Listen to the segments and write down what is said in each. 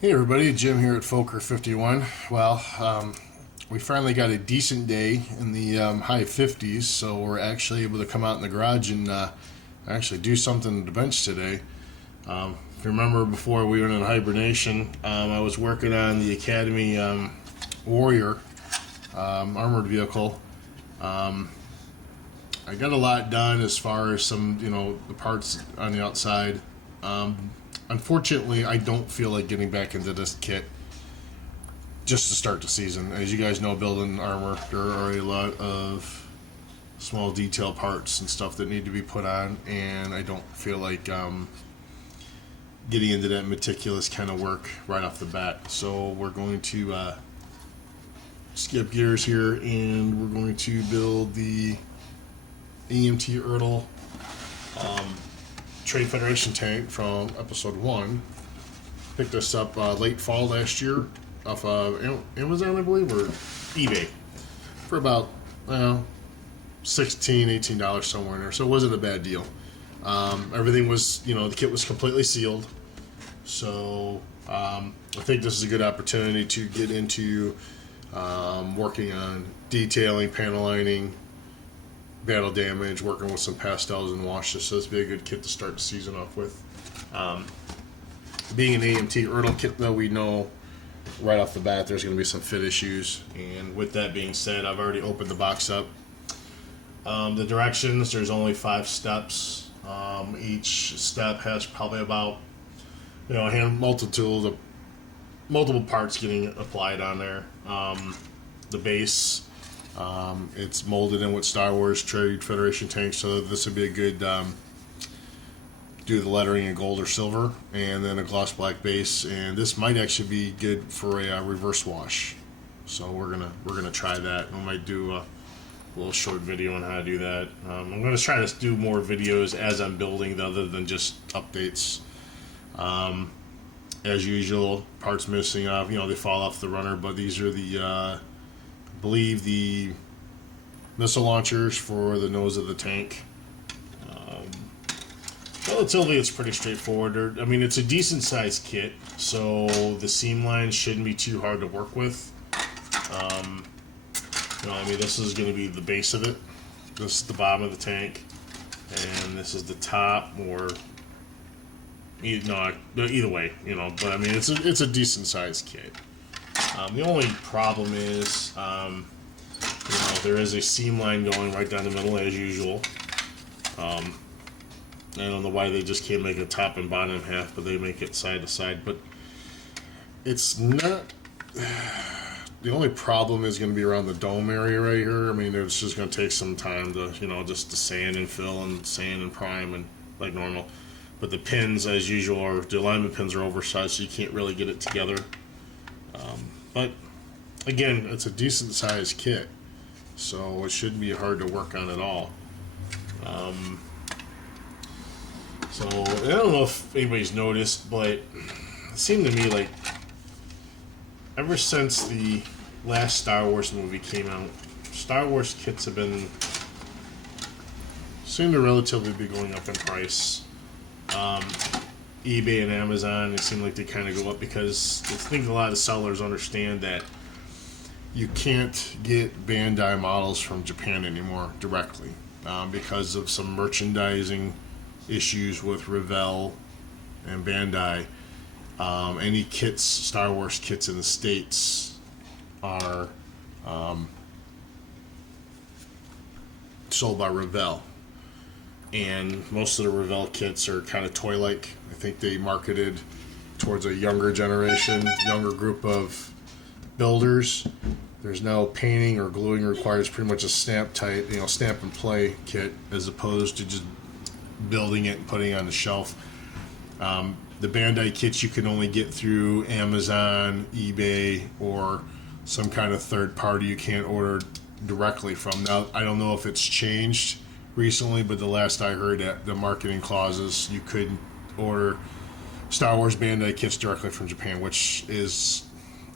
Hey everybody, Jim here at Foker 51. Well, we finally got a decent day in the high 50s, so we're actually able to come out in the garage and actually do something to the bench today. If you remember, before we went in hibernation, I was working on the Academy Warrior armored vehicle. I got a lot done as far as some, the parts on the outside. Unfortunately, I don't feel like getting back into this kit just to start the season. As you guys know, building armor, there are a lot of small detail parts and stuff that need to be put on, and I don't feel like getting into that meticulous kind of work right off the bat. So we're going to skip gears here, and we're going to build the AMT ERTL Trade Federation tank from episode 1. Picked this up late fall last year off of Amazon, I believe, or eBay, for about $16, $18 somewhere in there. So it wasn't a bad deal. Everything was, the kit was completely sealed. So I think this is a good opportunity to get into working on detailing, panel lining, battle damage, working with some pastels and washes. So this would be a good kit to start the season off with. Being an AMT ERTL kit, though, we know right off the bat there's going to be some fit issues. And with that being said, I've already opened the box up. The directions, there's only 5 steps. Each step has probably about a multitude of multiple parts getting applied on there. The base, it's molded in with Star Wars Trade Federation tanks, so this would be a good do the lettering in gold or silver, and then a gloss black base. And this might actually be good for a reverse wash. So we're gonna try that. I might do a little short video on how to do that. I'm gonna try to do more videos as I'm building, other than just updates. As usual, parts missing off. They fall off the runner, but these are the I believe the missile launchers for the nose of the tank. Relatively, it's pretty straightforward. I mean, it's a decent sized kit, so the seam lines shouldn't be too hard to work with. This is going to be the base of it. This is the bottom of the tank, and this is the top, or either way, But I mean, it's a decent sized kit. The only problem is, there is a seam line going right down the middle as usual. I don't know why they just can't make it top and bottom half, but they make it side to side. But it's not. The only problem is going to be around the dome area right here. I mean, it's just going to take some time to, just to sand and fill and sand and prime and like normal. But the pins, as usual, the alignment pins are oversized, so you can't really get it together. But again, it's a decent sized kit, so it shouldn't be hard to work on at all. So I don't know if anybody's noticed, but it seemed to me like ever since the last Star Wars movie came out, Star Wars kits have seem to relatively be going up in price. eBay and Amazon, it seemed like they kind of go up because I think a lot of sellers understand that you can't get Bandai models from Japan anymore directly because of some merchandising issues with Revell and Bandai. Any kits, Star Wars kits in the States, are sold by Revell. And most of the Revell kits are kind of toy-like. I think they marketed towards a younger generation, younger group of builders. There's no painting or gluing required. It's pretty much a stamp and play kit, as opposed to just building it and putting it on the shelf. The Bandai kits you can only get through Amazon, eBay, or some kind of third party you can't order directly from. Now, I don't know if it's changed recently, but the last I heard, that the marketing clauses, you couldn't order Star Wars Bandai kits directly from Japan, which is,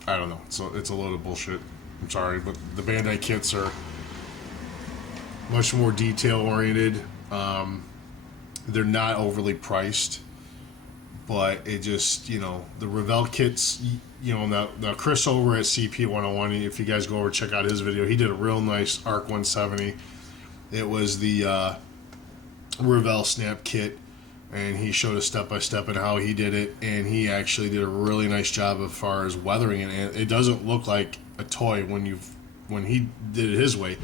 I don't know, it's a load of bullshit. I'm sorry, but the Bandai kits are much more detail oriented. They're not overly priced, but it just, you know, the Revell kits, you know, now Chris over at CP 101, if you guys go over check out his video, he did a real nice ARC 170. It was the Revell snap kit, and he showed us step by step and how he did it, and he actually did a really nice job as far as weathering it. And it doesn't look like a toy when he did it his way.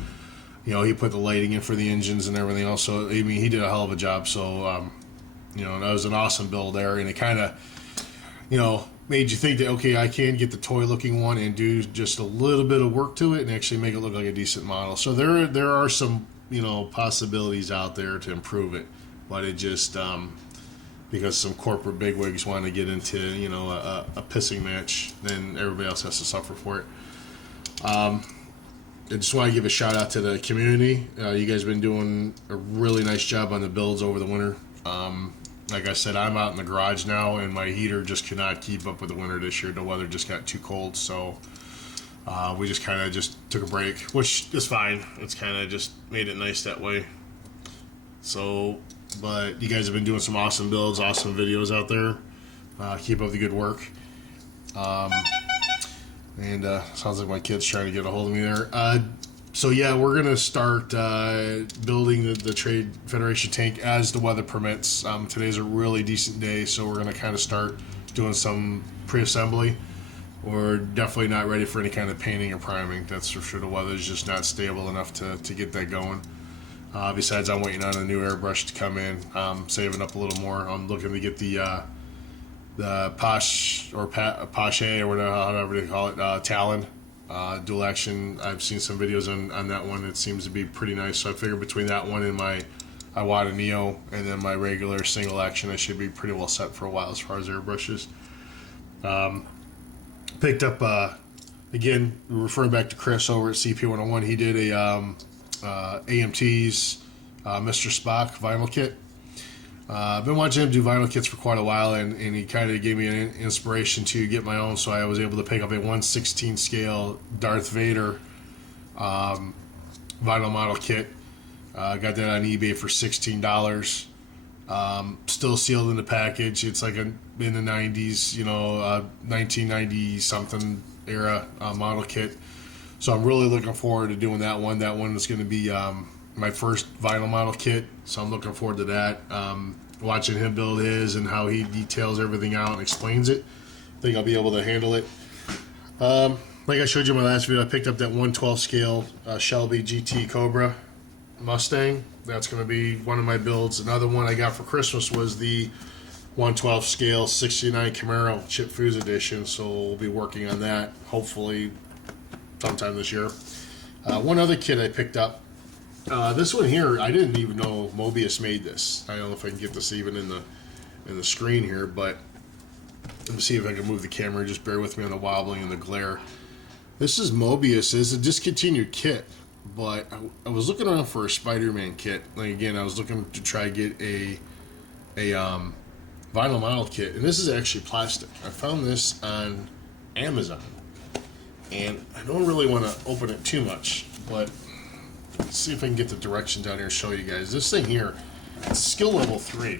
You know, he put the lighting in for the engines and everything else. So I mean, he did a hell of a job. So you know, that was an awesome build there, and it kind of, you know, made you think that, okay, I can get the toy looking one and do just a little bit of work to it and actually make it look like a decent model. So there are some, you know, possibilities out there to improve it, but it just because some corporate bigwigs want to get into, you know, a pissing match, then everybody else has to suffer for it. I just want to give a shout out to the community. You guys have been doing a really nice job on the builds over the winter. Like I said, I'm out in the garage now, and my heater just cannot keep up with the winter this year. The weather just got too cold, so we just kind of just took a break, which is fine. It's kind of just made it nice that way. So, but you guys have been doing some awesome builds, awesome videos out there. Keep up the good work. And sounds like my kid's trying to get a hold of me there. So yeah, we're gonna start building the Trade Federation tank as the weather permits. Today's a really decent day, so we're gonna kind of start doing some pre-assembly. We're definitely not ready for any kind of painting or priming. That's for sure. The weather's just not stable enough to get that going. Besides, I'm waiting on a new airbrush to come in. Saving up a little more. I'm looking to get the Posh or Pache or whatever, however they call it, Talon. Dual action. I've seen some videos on that one. It seems to be pretty nice. So I figure between that one and my Iwata Neo and then my regular single action, I should be pretty well set for a while as far as airbrushes. Picked up again, referring back to Chris over at CP 101. He did a AMT's Mr. Spock vinyl kit. I've been watching him do vinyl kits for quite a while, and he kind of gave me an inspiration to get my own, so I was able to pick up a 1/16 scale Darth Vader vinyl model kit. Got that on eBay for $16. Still sealed in the package. It's like in the 90s, you know, 1990 something era model kit. So I'm really looking forward to doing that one. That one is going to be my first vinyl model kit, so I'm looking forward to that. Watching him build his and how he details everything out and explains it, I think I'll be able to handle it. Like I showed you in my last video, I picked up that 1/12 scale Shelby GT Cobra Mustang. That's going to be one of my builds. Another one I got for Christmas was the 1/12 scale 69 Camaro Chip Fuse edition, so we'll be working on that hopefully sometime this year. One other kit I picked up. This one here, I didn't even know Mobius made this. I don't know if I can get this even in the screen here, but let me see if I can move the camera. Just bear with me on the wobbling and the glare. This is Mobius. It's a discontinued kit, but I was looking around for a Spider-Man kit. Like again, I was looking to try to get a vinyl model kit, and this is actually plastic. I found this on Amazon, and I don't really want to open it too much, but let's see if I can get the directions down here and show you guys. This thing here, it's skill level 3.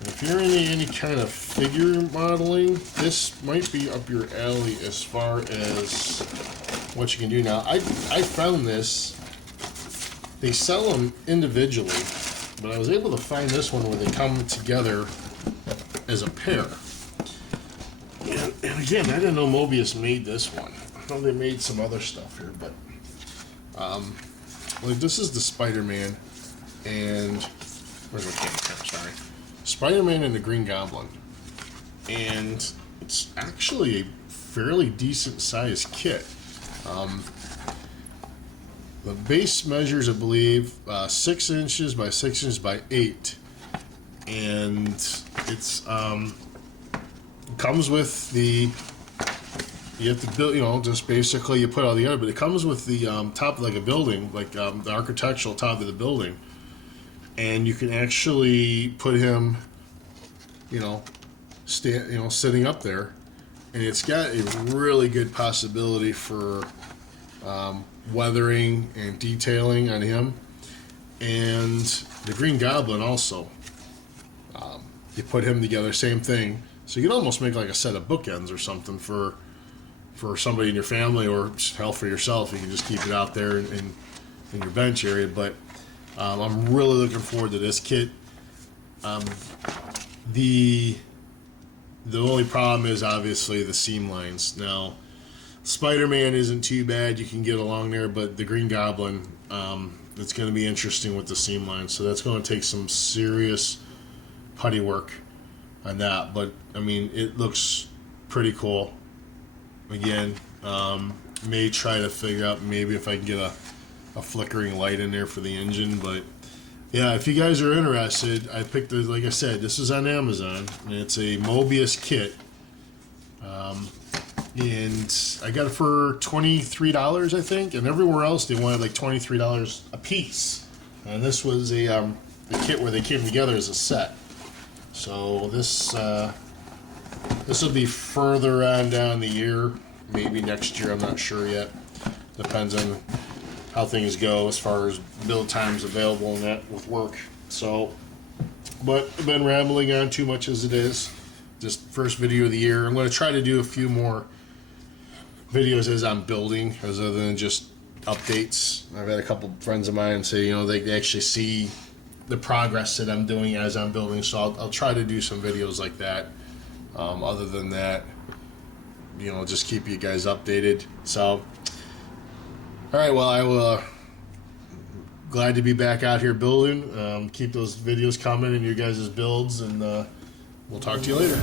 And if you're into any kind of figure modeling, this might be up your alley as far as what you can do. Now, I found this. They sell them individually, but I was able to find this one where they come together as a pair. And again, I didn't know Mobius made this one. I know they made some other stuff here, but like this is the Spider-Man, and where's my camera? Sorry, Spider-Man and the Green Goblin, and it's actually a fairly decent sized kit. The base measures, I believe, 6 inches by 6 inches by 8, and it's comes with the. You have to build, you know, just basically you put all together, but it comes with the top of like a building, like the architectural top of the building, and you can actually put him, you know, sitting up there, and it's got a really good possibility for weathering and detailing on him, and the Green Goblin also. you put him together, same thing. So you can almost make like a set of bookends or something for somebody in your family, or hell, for yourself. You can just keep it out there in your bench area. But I'm really looking forward to this kit. The only problem is obviously the seam lines. Now, Spider-Man isn't too bad. You can get along there, but the Green Goblin, it's going to be interesting with the seam lines. So that's going to take some serious putty work on that. But, I mean, it looks pretty cool. Again, may try to figure out maybe if I can get a flickering light in there for the engine. But, yeah, if you guys are interested, I picked, like I said, this is on Amazon. And it's a Mobius kit. And I got it for $23, I think, and everywhere else they wanted like $23 a piece. And this was a kit where they came together as a set. So this will be further on down the year, maybe next year. I'm not sure yet. Depends on how things go as far as build times available and that with work. So, but I've been rambling on too much as it is. Just first video of the year. I'm going to try to do a few more videos as I'm building, as other than just updates. I've had a couple friends of mine say, you know, they actually see the progress that I'm doing as I'm building. So I'll try to do some videos like that. Other than that, you know, just keep you guys updated. So, all right, well, I will. Glad to be back out here building. Keep those videos coming and your guys' builds, and we'll talk to you later.